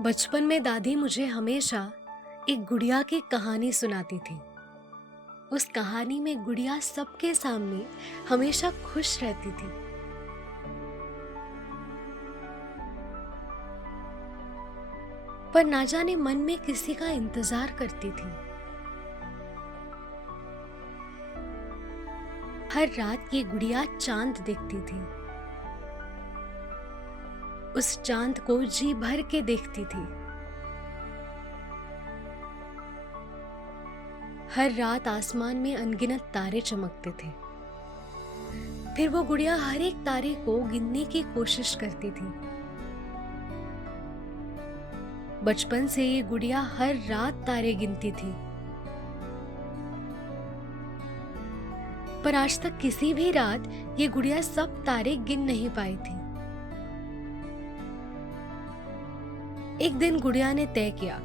बचपन में दादी मुझे हमेशा एक गुड़िया की कहानी सुनाती थी। उस कहानी में गुड़िया सबके सामने हमेशा खुश रहती थी। पर ना जाने मन में किसी का इंतजार करती थी। हर रात ये गुड़िया चांद देखती थी। उस चांद को जी भर के देखती थी। हर रात आसमान में अनगिनत तारे चमकते थे। फिर वो गुड़िया हर एक तारे को गिनने की कोशिश करती थी। बचपन से ये गुड़िया हर रात तारे गिनती थी। पर आज तक किसी भी रात ये गुड़िया सब तारे गिन नहीं पाई थी। एक दिन गुड़िया ने तय किया,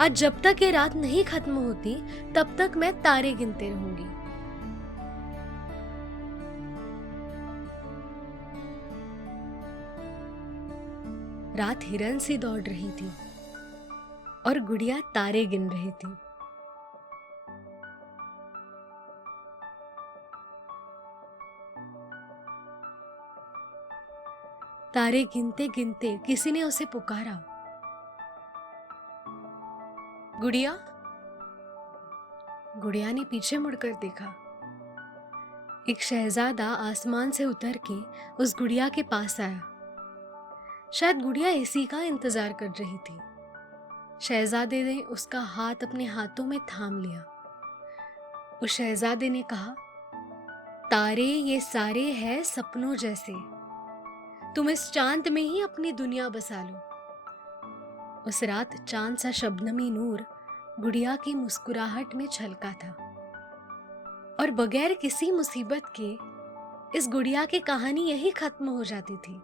आज जब तक ये रात नहीं खत्म होती तब तक मैं तारे गिनते रहूंगी। रात हिरन सी दौड़ रही थी और गुड़िया तारे गिन रही थी। तारे गिनते गिनते किसी ने उसे पुकारा, गुड़िया। गुड़िया ने पीछे मुड़कर देखा। एक शहजादा आसमान से उतर के उस गुड़िया के पास आया। शायद गुड़िया इसी का इंतजार कर रही थी। शहजादे ने उसका हाथ अपने हाथों में थाम लिया। उस शहजादे ने कहा, तारे ये सारे हैं सपनों जैसे, तुम इस चांद में ही अपनी दुनिया बसा लो। उस रात चांद सा शबनमी नूर गुड़िया की मुस्कुराहट में छलका था और बगैर किसी मुसीबत के इस गुड़िया की कहानी यही खत्म हो जाती थी।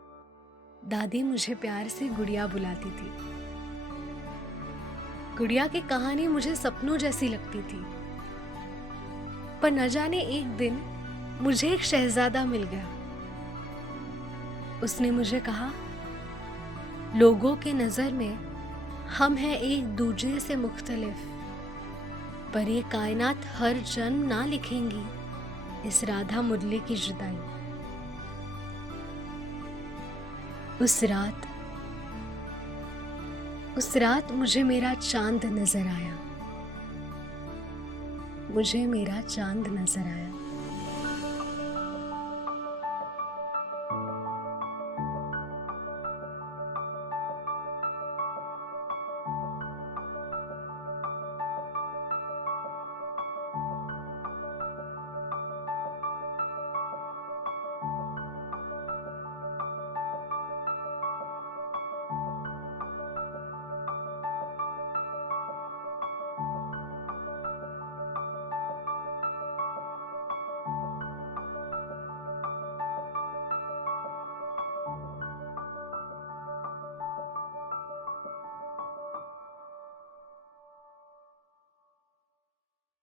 दादी मुझे प्यार से गुड़िया बुलाती थी। गुड़िया की कहानी मुझे सपनों जैसी लगती थी। पर न जाने एक दिन मुझे एक शहजादा मिल गया। उसने मुझे कहा, लोगों के नजर में हम हैं एक दूसरे से मुख्तलिफ, पर ये कायनात हर जन्म ना लिखेंगी इस राधा मुरली की जुदाई। उस रात मुझे मेरा चांद नजर आया। मुझे मेरा चांद नजर आया।